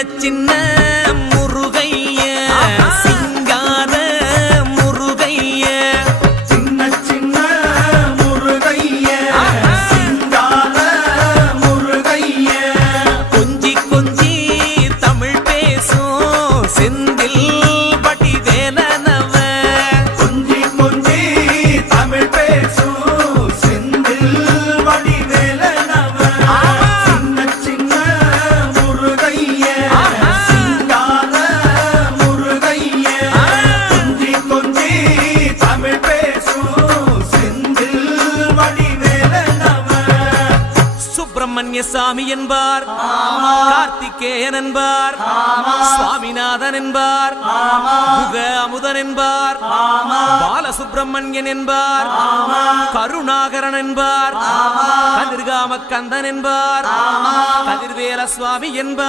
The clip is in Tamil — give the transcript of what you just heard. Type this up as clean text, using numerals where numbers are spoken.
சின்ன முருகைய சிங்கார முருகைய சின்ன சின்ன முருகைய சிங்கார முருகைய கொஞ்சி கொஞ்சி தமிழ் பேசும் செந்தில் பட்டி வேலனவ கொஞ்சி கொஞ்சி தமிழ் பேசும் செந்தில் வடி வேலனவ சின்ன சின்ன முருகைய சிங்கார முருகைய கொஞ்சி கொஞ்சி தமிழ் பேசும் செந்தில் வடி வேலனவ சுப்பிரமணிய சாமி என்பார் கார்த்திகேயன் என்பார் சுவாமிநாதன் என்பார் முக அமுதன் என்பார் பாலசுப்பிரமணியன் என்பார் கருணாகரன் என்பார் கதிர்காம கந்தன் என்பார் கதிர்வேல சுவாமி என்பார்